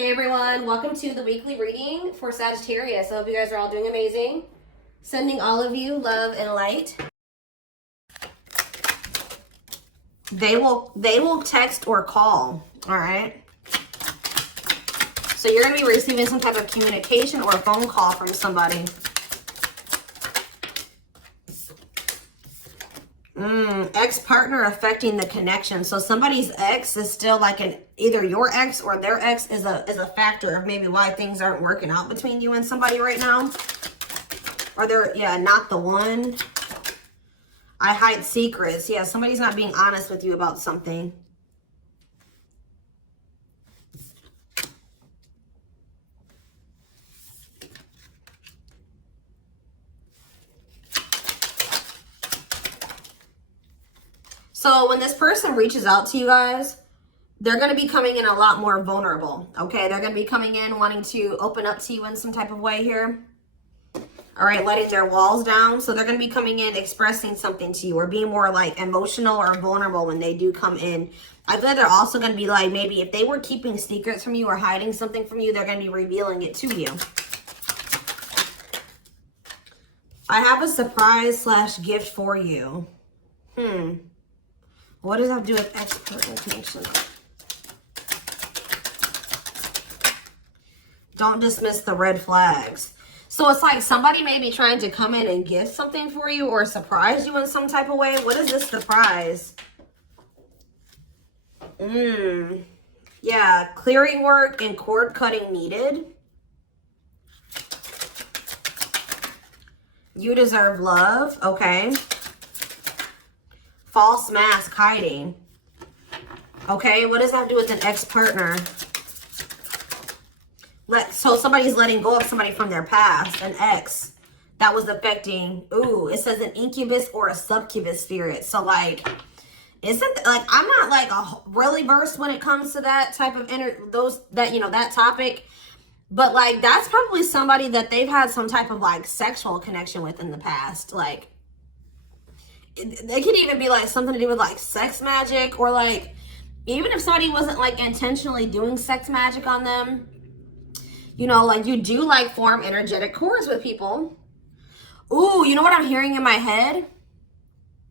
Hey everyone, welcome to the weekly reading for Sagittarius. I hope you guys are all doing amazing. Sending all of you love and light. They will text or call, all right? So you're going to be receiving some type of communication or a phone call from somebody. Ex-partner affecting the connection. So somebody's ex is still like either your ex or their ex is a factor of maybe why things aren't working out between you and somebody right now. Or they're, yeah, not the one. I hide secrets. Yeah, somebody's not being honest with you about something. So when this person reaches out to you guys, they're going to be coming in a lot more vulnerable, okay? They're going to be coming in wanting to open up to you in some type of way here. All right, letting their walls down. So they're going to be coming in expressing something to you or being more like emotional or vulnerable when they do come in. I feel like they're also going to be like, maybe if they were keeping secrets from you or hiding something from you, they're going to be revealing it to you. I have a surprise / gift for you. What does that have to do with ex-partner connection? Don't dismiss the red flags. So it's like somebody may be trying to come in and gift something for you or surprise you in some type of way. What is this surprise? Yeah, clearing work and cord cutting needed. You deserve love. Okay. False mask hiding. Okay, what does that have to do with an ex-partner? So somebody's letting go of somebody from their past, an ex that was affecting. Ooh, it says an incubus or a succubus spirit. So like, isn't like, I'm not like really versed when it comes to that type of that topic, but like that's probably somebody that they've had some type of like sexual connection with in the past. Like, they could even be like something to do with like sex magic, or like even if somebody wasn't like intentionally doing sex magic on them, you know, like you do like form energetic cords with people. Ooh, you know what I'm hearing in my head?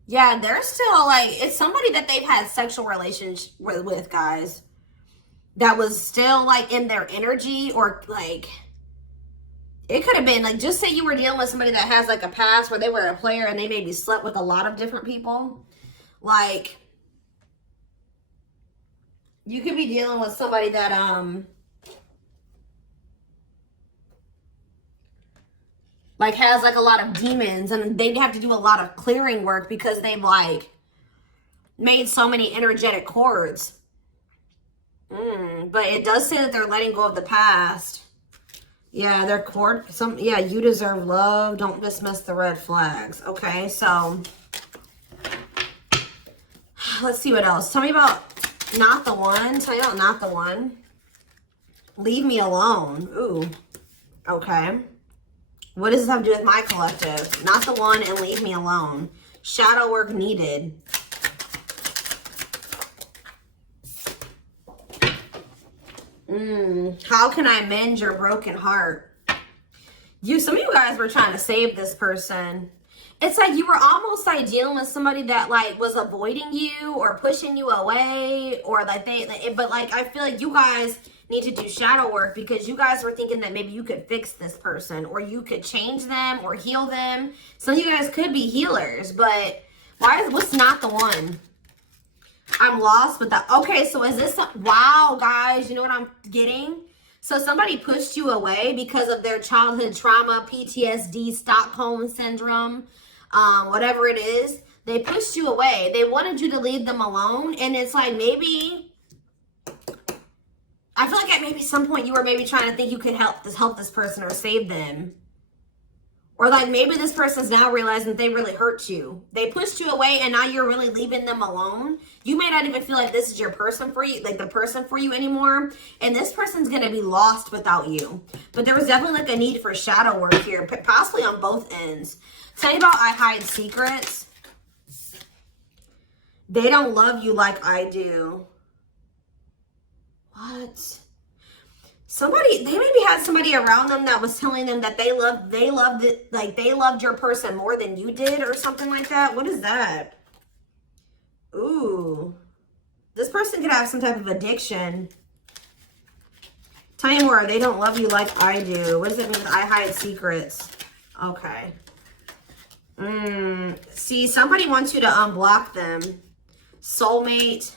Yeah, they're still like, it's somebody that they've had sexual relations with, guys, that was still like in their energy, or like it could have been like, just say you were dealing with somebody that has like a past where they were a player and they maybe slept with a lot of different people. Like, you could be dealing with somebody that like has like a lot of demons, and they'd have to do a lot of clearing work because they've like made so many energetic cords. But it does say that they're letting go of the past. Yeah, their cord, yeah, you deserve love. Don't dismiss the red flags. Okay, so let's see what else. Tell me about not the one. Tell me about not the one. Leave me alone. Ooh, okay. What does this have to do with my collective? Not the one and leave me alone. Shadow work needed. How can I mend your broken heart? Some of you guys were trying to save this person. It's like you were almost like dealing with somebody that like was avoiding you or pushing you away, or like but like I feel like you guys need to do shadow work because you guys were thinking that maybe you could fix this person or you could change them or heal them. Some of you guys could be healers, but what's not the one? I'm lost with that. Okay, so is this, wow, guys, you know what I'm getting? So somebody pushed you away because of their childhood trauma, PTSD, Stockholm syndrome, whatever it is. They pushed you away. They wanted you to leave them alone. And it's like, maybe, I feel like at maybe some point you were maybe trying to think you could help this person or save them. Or like maybe this person's now realizing that they really hurt you. They pushed you away and now you're really leaving them alone. You may not even feel like this is your person for you, like the person for you anymore. And this person's going to be lost without you. But there was definitely like a need for shadow work here, possibly on both ends. Tell me about I hide secrets. They don't love you like I do. What? Somebody, they maybe had somebody around them that was telling them that they loved it, like they loved your person more than you did or something like that. What is that? Ooh. This person could have some type of addiction. Tell me more. They don't love you like I do. What does it mean? I hide secrets. Okay. See, somebody wants you to unblock them. Soulmate.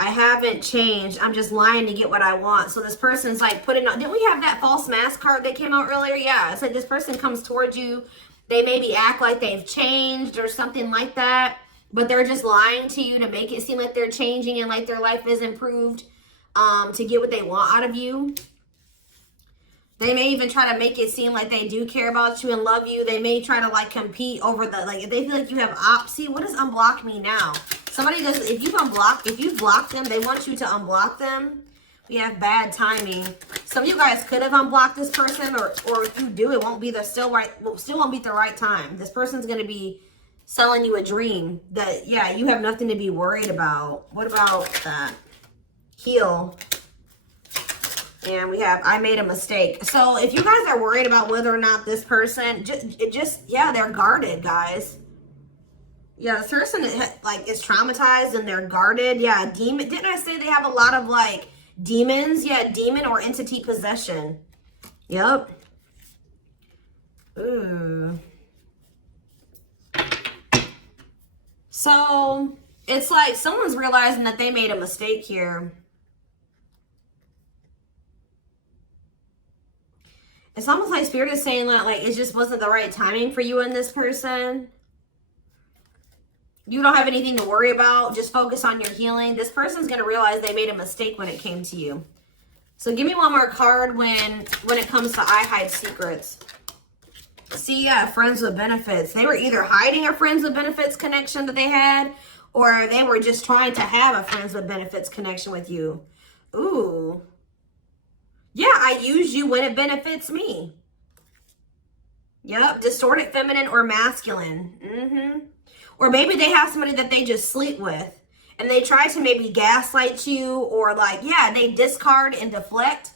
I haven't changed. I'm just lying to get what I want. So this person's like putting on... Didn't we have that false mask card that came out earlier? Yeah. It's like this person comes towards you. They maybe act like they've changed or something like that. But they're just lying to you to make it seem like they're changing and like their life is improved to get what they want out of you. They may even try to make it seem like they do care about you and love you. They may try to like compete over the... Like if they feel like you have see, what does unblock me now? Somebody does, if you've blocked them, they want you to unblock them. We have bad timing. Some of you guys could have unblocked this person, or if you do, it won't be still won't be the right time. This person's gonna be selling you a dream that, yeah, you have nothing to be worried about. What about that? Heal. And we have, I made a mistake. So if you guys are worried about whether or not this person, yeah, they're guarded, guys. Yeah, this person like is traumatized and they're guarded. Yeah, demon. Didn't I say they have a lot of like demons? Yeah, demon or entity possession. Yep. Ooh. So it's like someone's realizing that they made a mistake here. It's almost like Spirit is saying that like it just wasn't the right timing for you and this person. You don't have anything to worry about. Just focus on your healing. This person's going to realize they made a mistake when it came to you. So give me one more card when it comes to I hide secrets. See, yeah, friends with benefits. They were either hiding a friends with benefits connection that they had, or they were just trying to have a friends with benefits connection with you. Ooh. Yeah, I use you when it benefits me. Yep, distorted feminine or masculine. Or maybe they have somebody that they just sleep with and they try to maybe gaslight you, or like, yeah, they discard and deflect.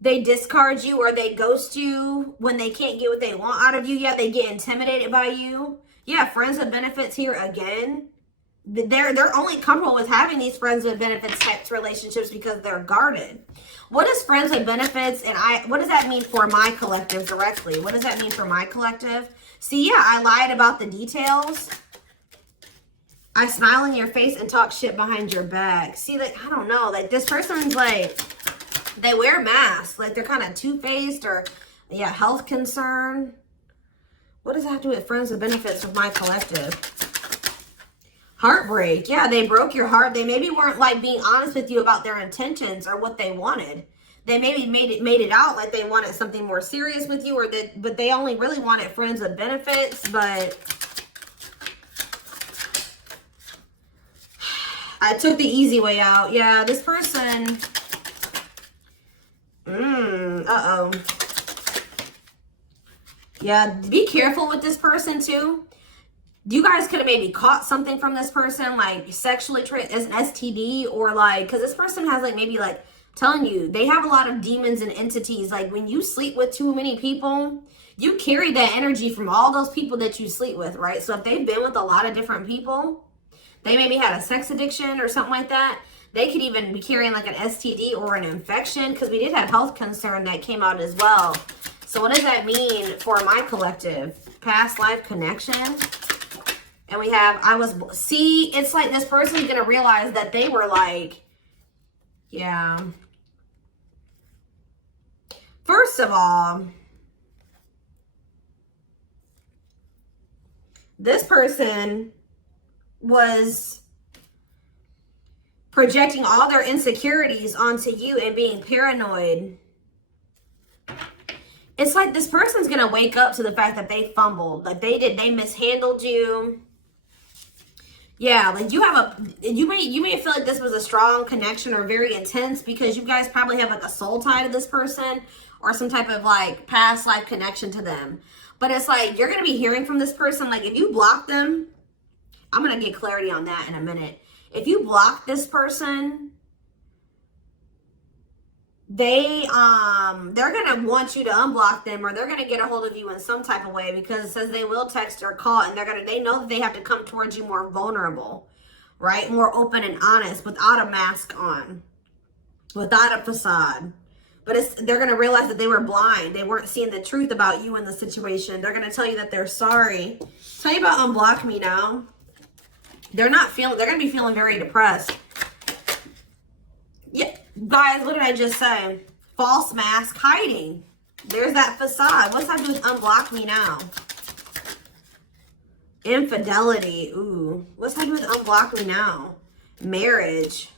They discard you or they ghost you when they can't get what they want out of you. Yeah, they get intimidated by you. Yeah, friends with benefits here again. They're only comfortable with having these friends with benefits types relationships because they're guarded. What is friends with benefits and what does that mean for my collective directly? What does that mean for my collective? See, yeah, I lied about the details. I smile in your face and talk shit behind your back. See, like, I don't know. Like, this person's like, they wear masks. Like, they're kind of two-faced or, yeah, health concern. What does that have to do with friends with benefits with my collective? Heartbreak. Yeah, they broke your heart. They maybe weren't, like, being honest with you about their intentions or what they wanted. They maybe made it out like they wanted something more serious with you, but they only really wanted friends with benefits. But I took the easy way out. Yeah, this person. Uh-oh. Yeah, be careful with this person too. You guys could have maybe caught something from this person, like sexually as an STD, or like, because this person has like maybe like telling you they have a lot of demons and entities. Like when you sleep with too many people, you carry that energy from all those people that you sleep with, right? So if they've been with a lot of different people, they maybe had a sex addiction or something like that. They could even be carrying like an STD or an infection, because we did have health concern that came out as well. So what does that mean for my collective? Past life connection. And we have, see, it's like this person's going to realize that they were like, yeah. First of all, this person was projecting all their insecurities onto you and being paranoid. It's like this person's going to wake up to the fact that they fumbled. Like they mishandled you. Yeah, like you may feel like this was a strong connection or very intense because you guys probably have like a soul tie to this person or some type of like past life connection to them. But it's like you're going to be hearing from this person. Like if you block them, I'm going to get clarity on that in a minute. If you block this person, they're gonna want you to unblock them, or they're gonna get a hold of you in some type of way, because it says they will text or call, and they know that they have to come towards you more vulnerable, right? More open and honest, without a mask on, without a facade. But they're gonna realize that they were blind. They weren't seeing the truth about you in the situation. They're gonna tell you that they're sorry. Tell you about unblock me now. They're gonna be feeling very depressed. Yeah, guys, what did I just say? False mask hiding. There's that facade. What's that do with unblock me now? Infidelity. Ooh. What's that do with unblock me now? Marriage.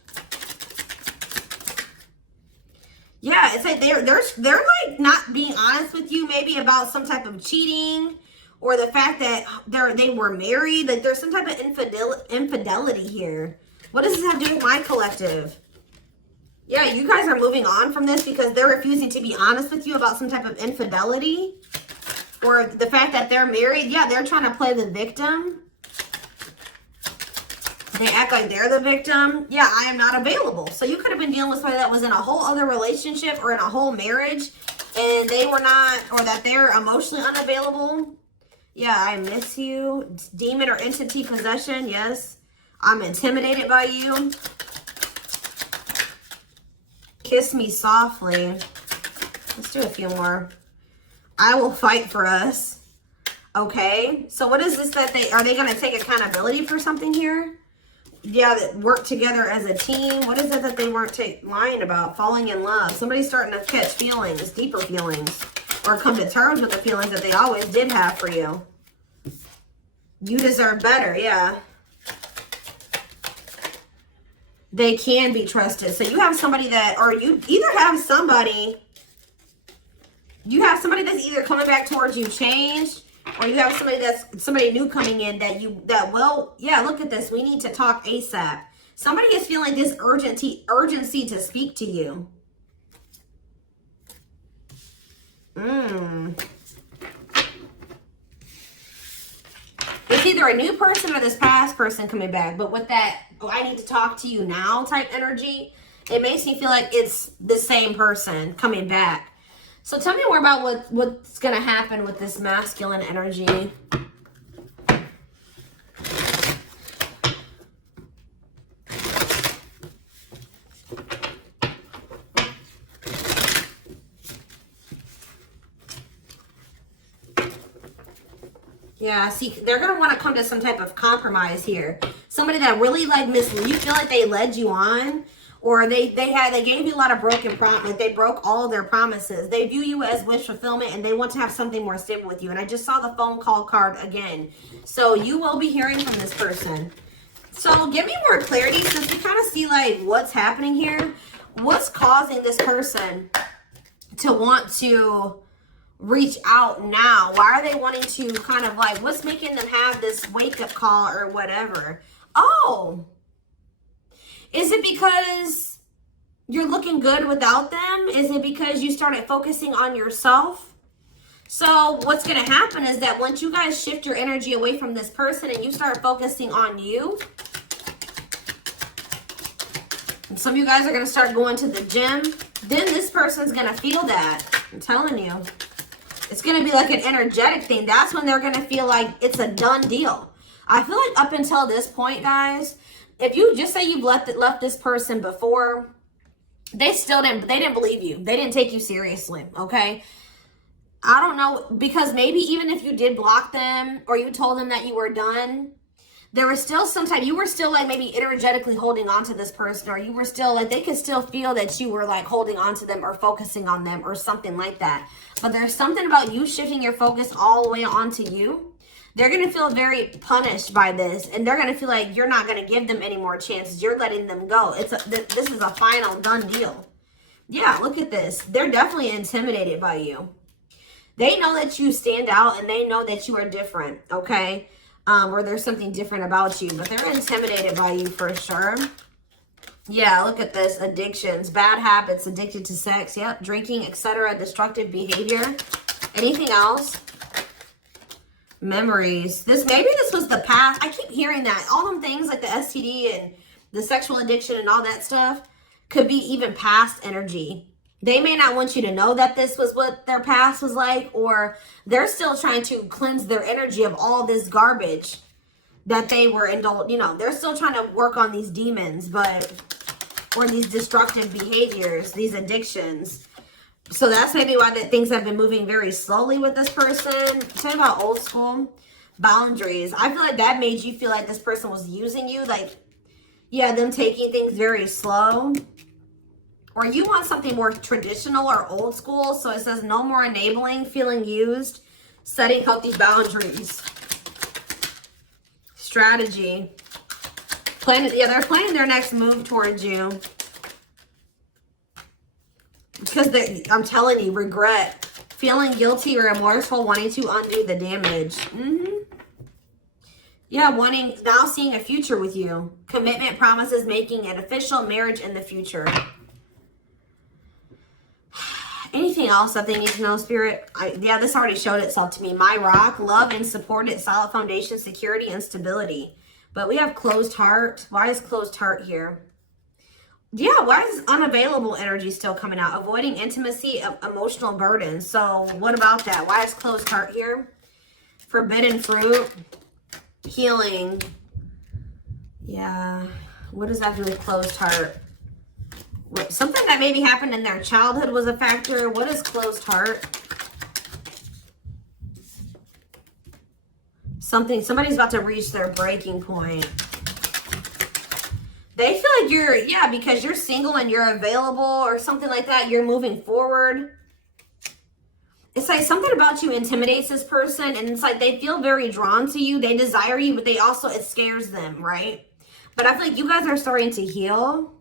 Yeah, it's like they're like not being honest with you, maybe about some type of cheating, or the fact that they were married. Like there's some type of infidelity here. What does this have to do with my collective? Yeah, you guys are moving on from this because they're refusing to be honest with you about some type of infidelity, or the fact that they're married. Yeah, they're trying to play the victim. They act like they're the victim. Yeah, I am not available. So you could have been dealing with somebody that was in a whole other relationship or in a whole marriage, and they were not, or that they're emotionally unavailable. Yeah, I miss you. Demon or entity possession. Yes, I'm intimidated by you. Kiss me softly. Let's do a few more. I will fight for us. Okay, so what is this that are they going to take accountability for something here? Yeah, that work together as a team. What is it that they weren't lying about? Falling in love. Somebody's starting to catch feelings, deeper feelings, or come to terms with the feelings that they always did have for you. You deserve better, yeah. They can be trusted. So you have somebody that, or you either have somebody, that's either coming back towards you changed, or you have somebody new coming in that will, yeah, look at this. We need to talk ASAP. Somebody is feeling this urgency to speak to you. It's either a new person or this past person coming back. But with that, oh, I need to talk to you now type energy, it makes me feel like it's the same person coming back. So tell me more about what's going to happen with this masculine energy. Yeah, see, they're going to want to come to some type of compromise here. Somebody that really like you feel like they led you on, or they gave you a lot of broken promises. They broke all of their promises. They view you as wish fulfillment, and they want to have something more stable with you. And I just saw the phone call card again. So you will be hearing from this person. So give me more clarity, since we kind of see like what's happening here. What's causing this person to want to reach out now? Why are they wanting to kind of like, what's making them have this wake-up call or whatever? Oh, is it because you're looking good without them? Is it because you started focusing on yourself? So what's going to happen is that once you guys shift your energy away from this person and you start focusing on you, and some of you guys are going to start going to the gym, then this person's going to feel that. I'm telling you. It's going to be like an energetic thing. That's when they're going to feel like it's a done deal. I feel like up until this point, guys, if you just say you've left this person before, they didn't believe you. They didn't take you seriously, okay? I don't know, because maybe even if you did block them or you told them that you were done, there was still you were still like maybe energetically holding on to this person, or you were still like, they could still feel that you were like holding on to them or focusing on them or something like that. But there's something about you shifting your focus all the way onto you. They're going to feel very punished by this, and they're going to feel like you're not going to give them any more chances. You're letting them go. This is a final done deal. Yeah, look at this. They're definitely intimidated by you. They know that you stand out, and they know that you are different, okay? Or there's something different about you, but they're intimidated by you for sure. Yeah, look at this. Addictions, bad habits, addicted to sex, yep, drinking, etc., destructive behavior. Anything else? Memories. Maybe this was the past. I keep hearing that. All them things like the STD and the sexual addiction and all that stuff could be even past energy. They may not want you to know that this was what their past was like, or they're still trying to cleanse their energy of all this garbage that they were indulged. You know, they're still trying to work on these demons, but, or these destructive behaviors, these addictions. So that's maybe why that things have been moving very slowly with this person. Talking about old school boundaries. I feel like that made you feel like this person was using you. Like, yeah, them taking things very slow. Or you want something more traditional or old school. So it says no more enabling, feeling used, setting healthy boundaries. Strategy. Yeah, they're planning their next move towards you. Because I'm telling you, regret. Feeling guilty or remorseful, wanting to undo the damage. Yeah, now seeing a future with you. Commitment, promises, making an official marriage in the future. Anything else that they need to know, Spirit? Yeah, this already showed itself to me. My rock, love and supported, solid foundation, security, and stability. But we have closed heart. Why is closed heart here? Yeah, why is unavailable energy still coming out? Avoiding intimacy, emotional burden. So what about that? Why is closed heart here? Forbidden fruit, healing. Yeah, what does that do with closed heart? Something that maybe happened in their childhood was a factor. What is closed heart? Somebody's about to reach their breaking point. They feel like you're, yeah, because you're single and you're available or something like that. You're moving forward. It's like something about you intimidates this person. And it's like they feel very drawn to you. They desire you, but they also, it scares them, right? But I feel like you guys are starting to heal.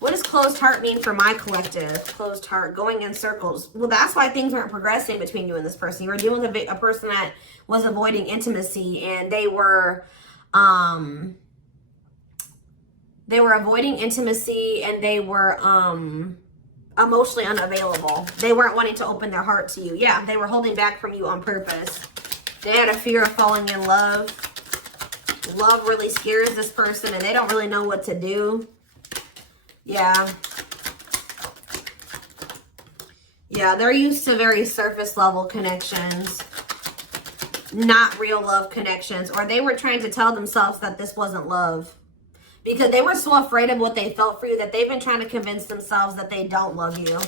What does closed heart mean for my collective? Closed heart, going in circles. Well, that's why things weren't progressing between you and this person. You were dealing with a person that was avoiding intimacy, and they were avoiding intimacy, and they were emotionally unavailable. They weren't wanting to open their heart to you. Yeah, they were holding back from you on purpose. They had a fear of falling in love. Love really scares this person, and they don't really know what to do. Yeah. Yeah, they're used to very surface level connections, not real love connections. Or they were trying to tell themselves that this wasn't love because they were so afraid of what they felt for you that they've been trying to convince themselves that they don't love you.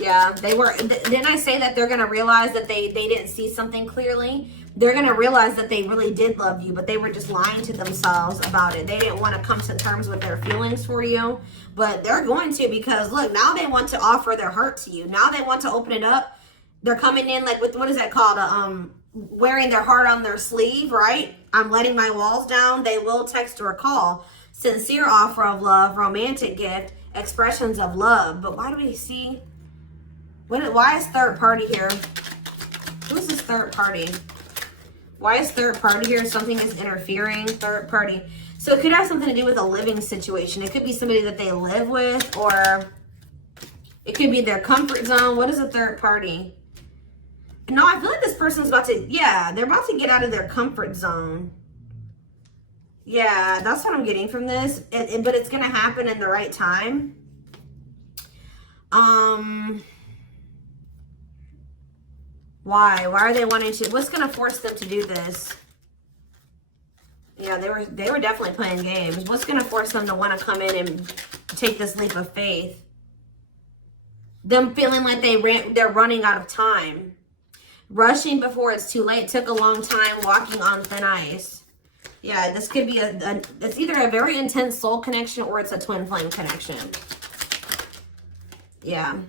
Yeah, they were. Didn't I say that they're going to realize that they didn't see something clearly? They're going to realize that they really did love you, but they were just lying to themselves about it. They didn't want to come to terms with their feelings for you, but they're going to, because look, now they want to offer their heart to you. Now they want to open it up. They're coming in like with, what is that called? Wearing their heart on their sleeve, right? I'm letting my walls down. They will text or call. Sincere offer of love, romantic gift, expressions of love. But why do we see... Why is third party here? Who's this third party? Why is third party here? Something is interfering. Third party. So it could have something to do with a living situation. It could be somebody that they live with, or it could be their comfort zone. What is a third party? No, I feel like this person's about to, yeah, they're about to get out of their comfort zone. Yeah, that's what I'm getting from this. But it's going to happen in the right time. Why are they wanting to, what's going to force them to do this? Yeah, they were definitely playing games. What's going to force them to want to come in and take this leap of faith? Them feeling like they're running out of time. Rushing before it's too late. Took a long time, walking on thin ice. Yeah, this could be it's either a very intense soul connection or it's a twin flame connection. Yeah.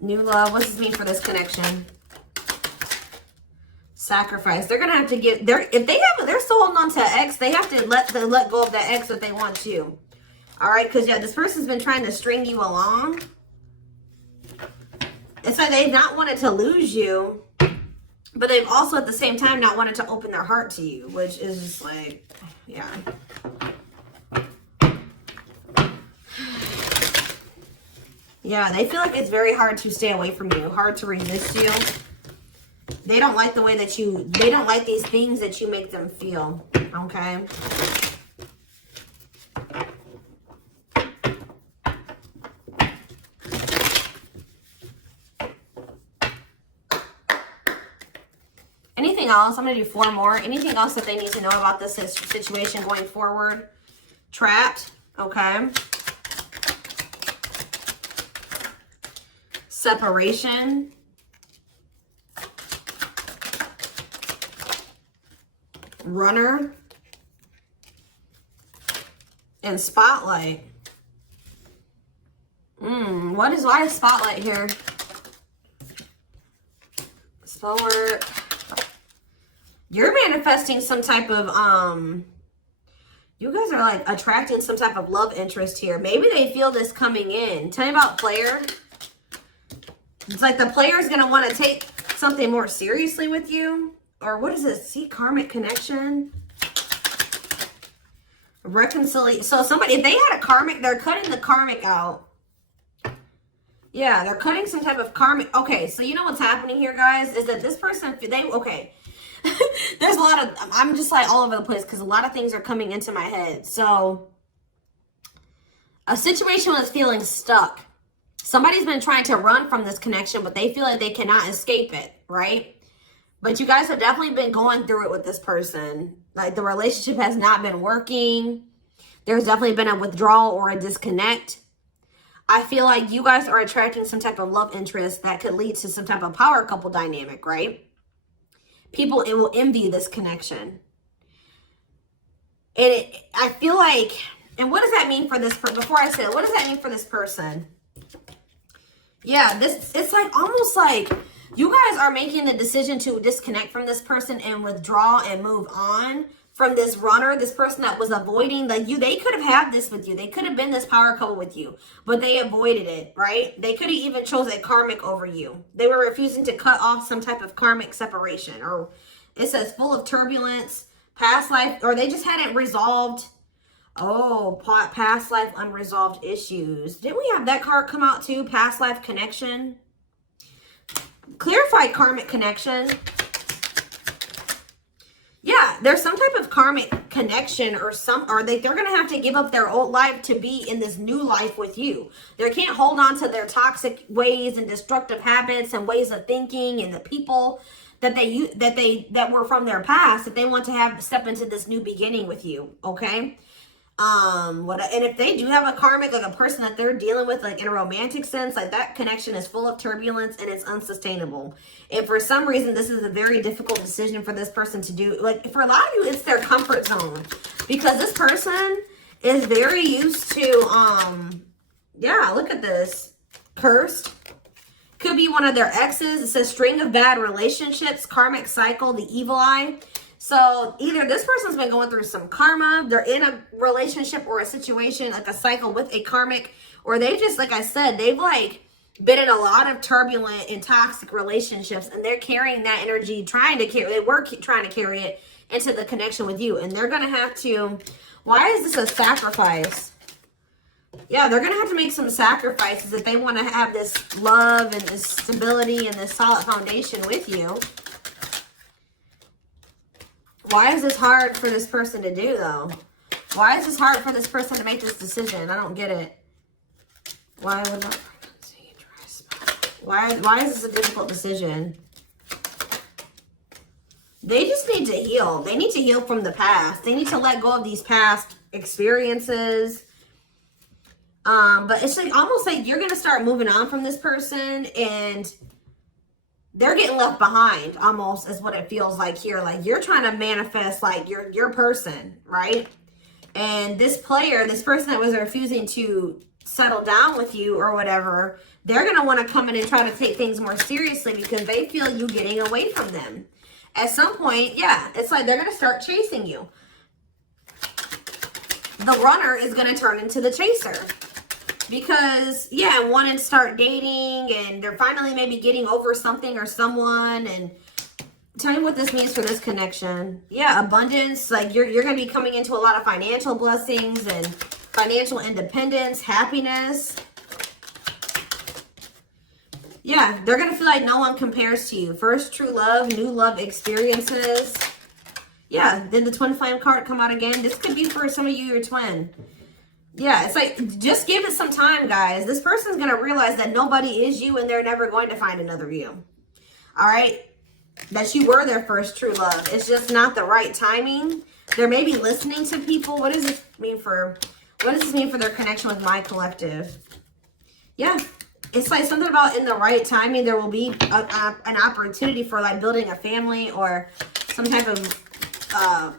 New love. What does this mean for this connection? Sacrifice. They're gonna have to give. If they're still holding on to an ex, they have to let go of that ex if they want to. All right, because yeah, this person's been trying to string you along. It's like they've not wanted to lose you, but they've also at the same time not wanted to open their heart to you, which is just like, yeah. Yeah, they feel like it's very hard to stay away from you, hard to resist you. They don't like the way that they don't like these things that you make them feel, okay? anything else? I'm going to do 4 more. Anything else that they need to know about this situation going forward? Trapped. Okay. Separation. Runner. And spotlight. Why is spotlight here? Forward. You're manifesting some type of you guys are like attracting some type of love interest here. Maybe they feel this coming in. Tell me about player. It's like the player is going to want to take something more seriously with you. Or what is this? See, karmic connection. Reconciliation. So somebody, if they had a karmic, they're cutting the karmic out. Yeah, they're cutting some type of karmic. Okay, so you know what's happening here, guys, is that this person, okay. There's a lot of, I'm just like all over the place because a lot of things are coming into my head. So, a situation was feeling stuck. Somebody's been trying to run from this connection, but they feel like they cannot escape it, right? But you guys have definitely been going through it with this person. Like, the relationship has not been working. There's definitely been a withdrawal or a disconnect. I feel like you guys are attracting some type of love interest that could lead to some type of power couple dynamic, right? People will envy this connection. And I feel like, and what does that mean for this person? Before I say it, what does that mean for this person? Yeah, it's like almost like you guys are making the decision to disconnect from this person and withdraw and move on from this runner, this person that was avoiding they could have had this with you. They could have been this power couple with you, but they avoided it, right? They could have even chose a karmic over you. They were refusing to cut off some type of karmic separation, or it says full of turbulence, past life, or they just hadn't resolved. Oh, past life unresolved issues. Didn't we have that card come out too? Past life connection. Clarified karmic connection. Yeah, there's some type of karmic connection or they're going to have to give up their old life to be in this new life with you. They can't hold on to their toxic ways and destructive habits and ways of thinking and the people that were from their past that they want to step into this new beginning with you, okay? And if they do have a karmic, like a person that they're dealing with, like in a romantic sense, like that connection is full of turbulence and it's unsustainable. And for some reason, this is a very difficult decision for this person to do. Like for a lot of you, it's their comfort zone because this person is very used to, yeah, look at this. Cursed. Could be one of their exes. It says string of bad relationships, karmic cycle, the evil eye. So either this person's been going through some karma, they're in a relationship or a situation, like a cycle with a karmic, or they just, like I said, they've like been in a lot of turbulent and toxic relationships, and they're carrying that energy, trying to carry it into the connection with you. And they're going to have to, why is this a sacrifice? Yeah, they're going to have to make some sacrifices if they want to have this love and this stability and this solid foundation with you. Why is this hard for this person to do, though? Why is this hard for this person to make this decision? I don't get it. Why would not... Why is this a difficult decision? They just need to heal. They need to heal from the past. They need to let go of these past experiences. But it's like almost like you're going to start moving on from this person and they're getting left behind, almost is what it feels like here. Like you're trying to manifest like your person, right? And this person that was refusing to settle down with you or whatever, they're going to want to come in and try to take things more seriously because they feel you getting away from them. At some point, yeah, it's like they're going to start chasing you. The runner is going to turn into the chaser. Because, yeah, wanting to start dating and they're finally maybe getting over something or someone. And tell me what this means for this connection. Yeah, abundance. Like you're going to be coming into a lot of financial blessings and financial independence, happiness. Yeah, they're going to feel like no one compares to you. First true love, new love experiences. Yeah, then the twin flame card come out again. This could be for some of you, your twin. Yeah, it's like, just give it some time, guys. This person's going to realize that nobody is you and they're never going to find another you. All right? that you were their first true love. It's just not the right timing. They're maybe listening to people. What does this mean for their connection with my collective? Yeah. It's like something about in the right timing, there will be an opportunity for like building a family or some type of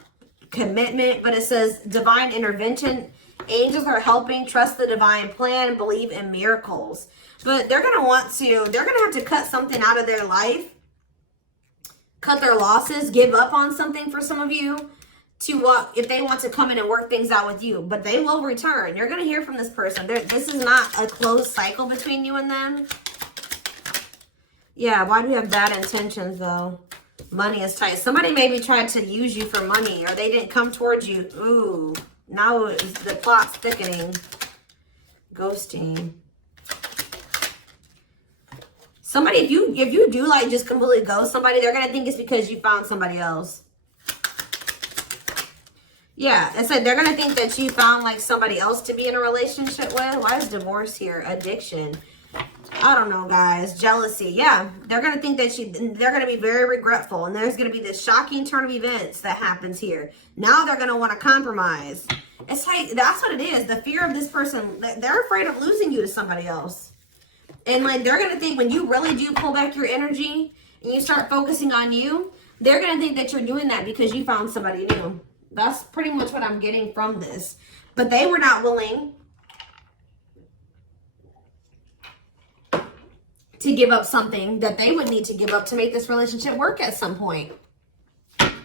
commitment. But it says divine intervention. Angels are helping. Trust the divine plan. Believe in miracles. But they're going to have to cut something out of their life. Cut their losses. Give up on something for some of you. If they want to come in and work things out with you. But they will return. You're going to hear from this person. This is not a closed cycle between you and them. Yeah, why do we have bad intentions, though? Money is tight. Somebody maybe tried to use you for money, or they didn't come towards you. Ooh, now the plot's thickening. Ghosting. Somebody, if you do like just completely ghost somebody, they're going to think it's because you found somebody else. Yeah, it said they're going to think that you found like somebody else to be in a relationship with. Why is divorce here? Addiction. I don't know, guys. Jealousy. Yeah, they're going to think that they're going to be very regretful. And there's going to be this shocking turn of events that happens here. Now they're going to want to compromise. It's like, that's what it is. The fear of this person, they're afraid of losing you to somebody else. And like, they're going to think when you really do pull back your energy and you start focusing on you, they're going to think that you're doing that because you found somebody new. That's pretty much what I'm getting from this. But they were not willing to give up something that they would need to give up to make this relationship work at some point.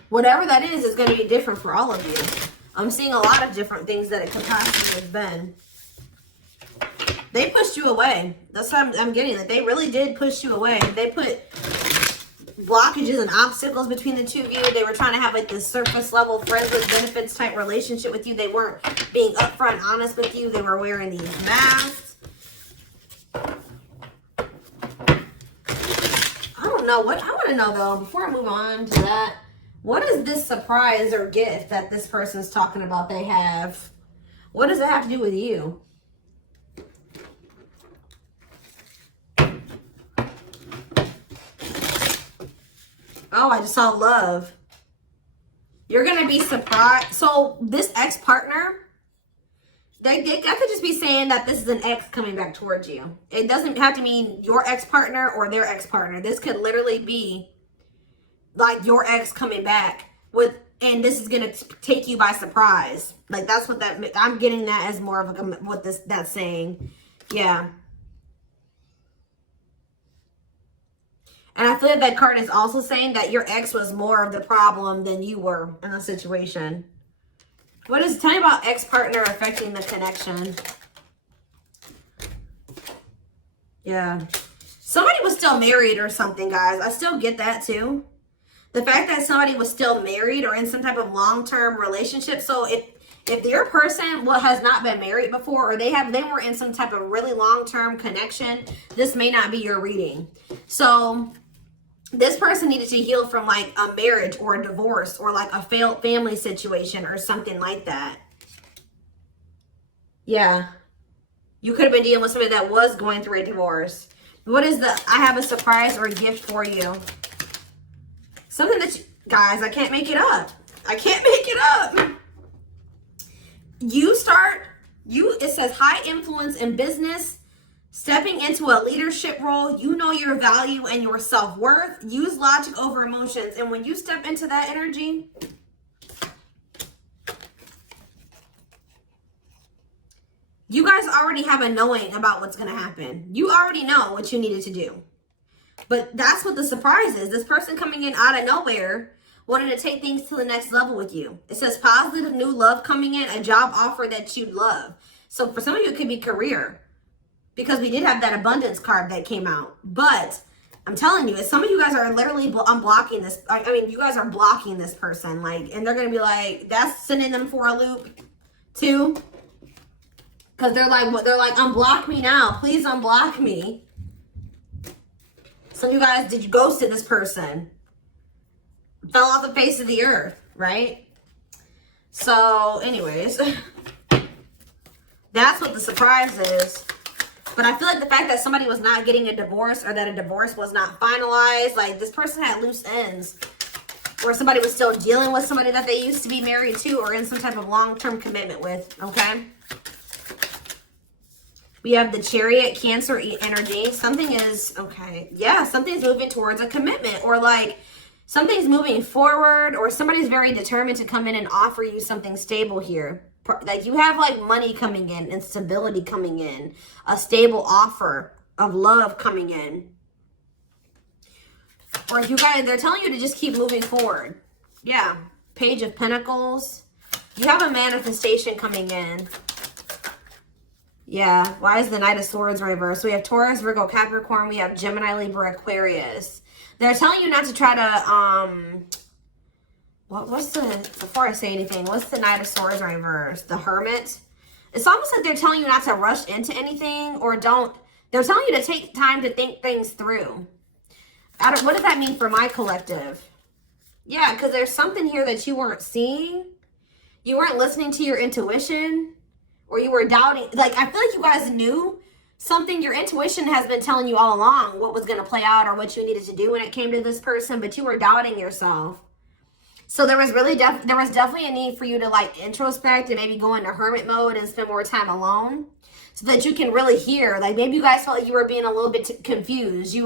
Whatever that is going to be different for all of you. I'm seeing a lot of different things that it could possibly have been. They pushed you away. That's what I'm getting. That they really did push you away. They put blockages and obstacles between the two of you. They were trying to have like this surface level friends with benefits type relationship with you. They weren't being upfront honest with you. They were wearing these masks. I don't know what I want to know though, before I move on to that, what is this surprise or gift that this person's talking about they have? What does it have to do with you? Oh, I just saw love. You're going to be surprised. So this ex-partner, they could just be saying that this is an ex coming back towards you. It doesn't have to mean your ex-partner or their ex-partner. This could literally be like your ex coming back and this is going to take you by surprise. Like that's what I'm getting that as more of what that's saying. Yeah. And I feel like that card is also saying that your ex was more of the problem than you were in the situation. Tell me about ex-partner affecting the connection. Yeah. Somebody was still married or something, guys. I still get that too. The fact that somebody was still married or in some type of long-term relationship. So if your person has not been married before, or they were in some type of really long-term connection, this may not be your reading. So this person needed to heal from like a marriage or a divorce or like a failed family situation or something like that. Yeah. You could have been dealing with somebody that was going through a divorce. What is I have a surprise or a gift for you. Something that guys, I can't make it up. I can't make it up. It says high influence in business. Stepping into a leadership role, you know your value and your self-worth. Use logic over emotions. And when you step into that energy, you guys already have a knowing about what's going to happen. You already know what you needed to do. But that's what the surprise is. This person coming in out of nowhere wanted to take things to the next level with you. It says positive new love coming in, a job offer that you'd love. So for some of you, it could be career. Because we did have that abundance card that came out. But I'm telling you, some of you guys are literally unblocking this. I mean, you guys are blocking this person. And they're going to be like, that's sending them for a loop too. Because they're like, unblock me now. Please unblock me. Some of you guys, did you ghosted this person? Fell off the face of the earth, right? So anyways, that's what the surprise is. But I feel like the fact that somebody was not getting a divorce or that a divorce was not finalized, like this person had loose ends. Or somebody was still dealing with somebody that they used to be married to or in some type of long-term commitment with, okay? We have the Chariot, Cancer energy. Something is, okay, yeah, something's moving towards a commitment, or like something's moving forward, or somebody's very determined to come in and offer you something stable here. Like you have like money coming in and stability coming in, a stable offer of love coming in. Or you guys, they're telling you to just keep moving forward. Yeah, Page of Pentacles. You have a manifestation coming in. Yeah, why is the Knight of Swords reversed? We have Taurus, Virgo, Capricorn. We have Gemini, Libra, Aquarius. They're telling you not to try to, before I say anything, what's the Knight of Swords reversed? The Hermit. It's almost like they're telling you not to rush into anything, or they're telling you to take time to think things through. What does that mean for my collective? Yeah, because there's something here that you weren't seeing. You weren't listening to your intuition, or you were doubting. Like, I feel like you guys knew something. Your intuition has been telling you all along what was going to play out or what you needed to do when it came to this person, but you were doubting yourself. So there was really there was definitely a need for you to like introspect and maybe go into hermit mode and spend more time alone so that you can really hear. Like maybe you guys felt like you were being a little bit confused. You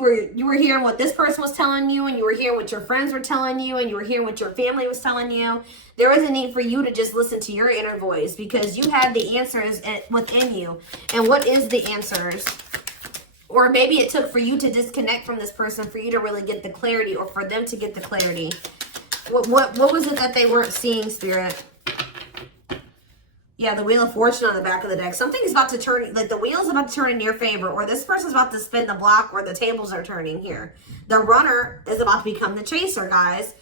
were hearing what this person was telling you, and you were hearing what your friends were telling you, and you were hearing what your family was telling you. There was a need for you to just listen to your inner voice because you have the answers within you. And what is the answers? Or maybe it took for you to disconnect from this person for you to really get the clarity, or for them to get the clarity. What was it that they weren't seeing, Spirit? Yeah, the Wheel of Fortune on the back of the deck. Something's about to turn, like the wheel's about to turn in your favor, or this person's about to spin the block, or the tables are turning here. The runner is about to become the chaser, guys.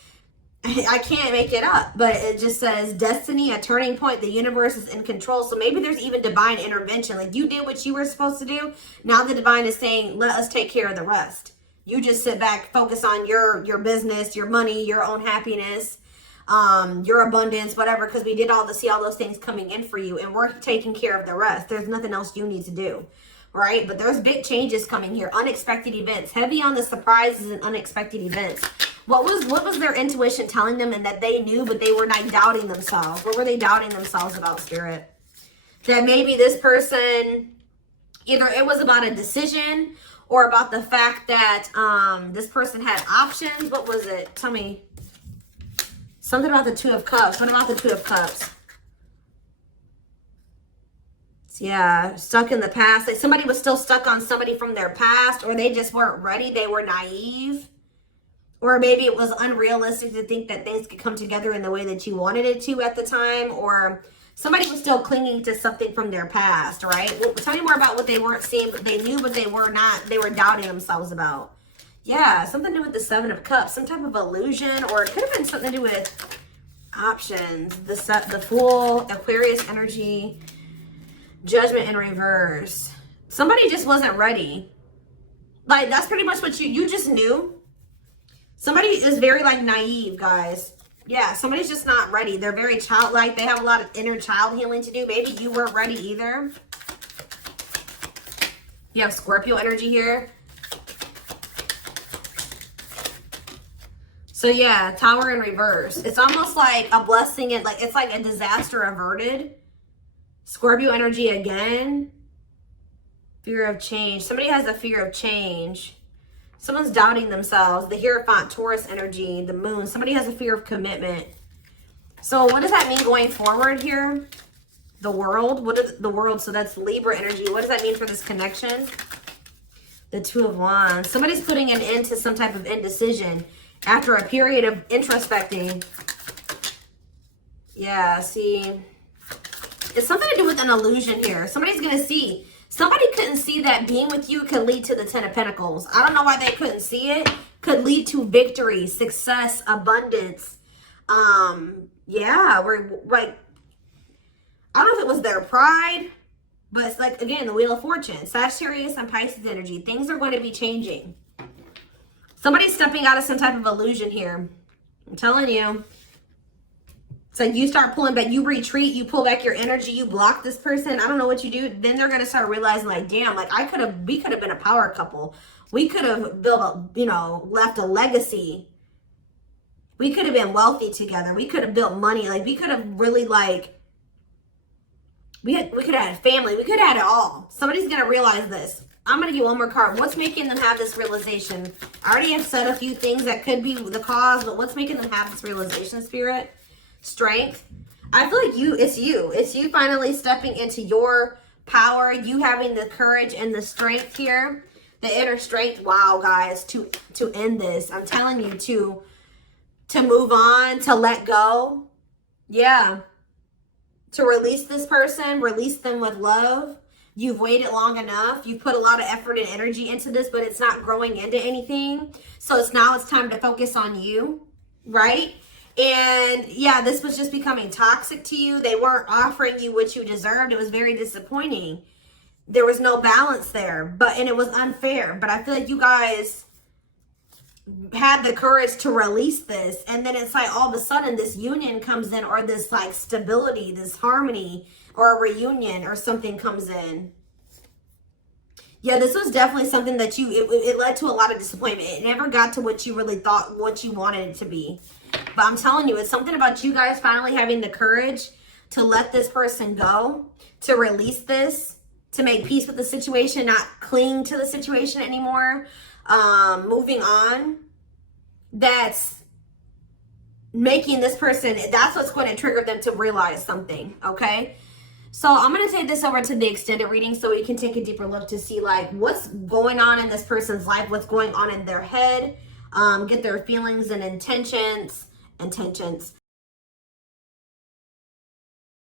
I can't make it up, but it just says destiny, a turning point. The universe is in control. So maybe there's even divine intervention. Like you did what you were supposed to do. Now the divine is saying, let us take care of the rest. You just sit back, focus on your business, your money, your own happiness, your abundance, whatever, because we did see all those things coming in for you, and we're taking care of the rest. There's nothing else you need to do, right? But there's big changes coming here, unexpected events, heavy on the surprises and unexpected events. What was their intuition telling them, and that they knew, but they were not doubting themselves? What were they doubting themselves about, Spirit? That maybe this person, either it was about a decision or about the fact that this person had options. What was it? Tell me. Something about the Two of Cups. What about the Two of Cups? Yeah, stuck in the past. Like somebody was still stuck on somebody from their past, or they just weren't ready. They were naive. Or maybe it was unrealistic to think that things could come together in the way that you wanted it to at the time. Or somebody was still clinging to something from their past, right? Well, tell me more about what they weren't seeing, but they knew, but they were not. They were doubting themselves about. Yeah, something to do with the Seven of Cups, some type of illusion, or it could have been something to do with options. The Fool, Aquarius energy, Judgment in reverse. Somebody just wasn't ready. Like, that's pretty much what you just knew. Somebody is very, like, naive, guys. Yeah, somebody's just not ready. They're very childlike. They have a lot of inner child healing to do. Maybe you weren't ready either. You have Scorpio energy here. So yeah, Tower in reverse. It's almost like a blessing. It's like a disaster averted. Scorpio energy again. Fear of change. Somebody has a fear of change. Someone's doubting themselves. The Hierophant, Taurus energy, the Moon. Somebody has a fear of commitment. So what does that mean going forward here? The World. What is the World? So that's Libra energy. What does that mean for this connection? The Two of Wands. Somebody's putting an end to some type of indecision after a period of introspecting. Yeah, see. It's something to do with an illusion here. Somebody's going to see. Somebody couldn't see that being with you could lead to the Ten of Pentacles. I don't know why they couldn't see it. Could lead to victory, success, abundance. Yeah, we're like, I don't know if it was their pride, but it's like, again, the Wheel of Fortune. Sagittarius and Pisces energy. Things are going to be changing. Somebody's stepping out of some type of illusion here. I'm telling you. So you start pulling back, you retreat, you pull back your energy, you block this person. I don't know what you do. Then they're going to start realizing like, damn, like we could have been a power couple. We could have built a, you know, left a legacy. We could have been wealthy together. We could have built money. Like we could have really like, we could have had a family. We could have had it all. Somebody's going to realize this. I'm going to get one more card. What's making them have this realization? I already have said a few things that could be the cause, but what's making them have this realization, Spirit? Strength. I feel like it's you finally stepping into your power, you having the courage and the strength here, the inner strength. Wow, guys, to end this. I'm telling you, to move on, to let go. Yeah. To release this person, release them with love. You've waited long enough. You've put a lot of effort and energy into this, but it's not growing into anything. So it's time to focus on you, right? And yeah, this was just becoming toxic to you. They weren't offering you what you deserved. It was very disappointing. There was no balance there, and it was unfair. But I feel like you guys had the courage to release this. And then it's like all of a sudden this union comes in, or this like stability, this harmony, or a reunion or something comes in. Yeah, this was definitely something that it led to a lot of disappointment. It never got to what you really thought, what you wanted it to be. But I'm telling you, it's something about you guys finally having the courage to let this person go, to release this, to make peace with the situation, not cling to the situation anymore, moving on. That's making this person, that's what's going to trigger them to realize something, okay? So I'm going to take this over to the extended reading so we can take a deeper look to see like what's going on in this person's life, what's going on in their head, get their feelings and intentions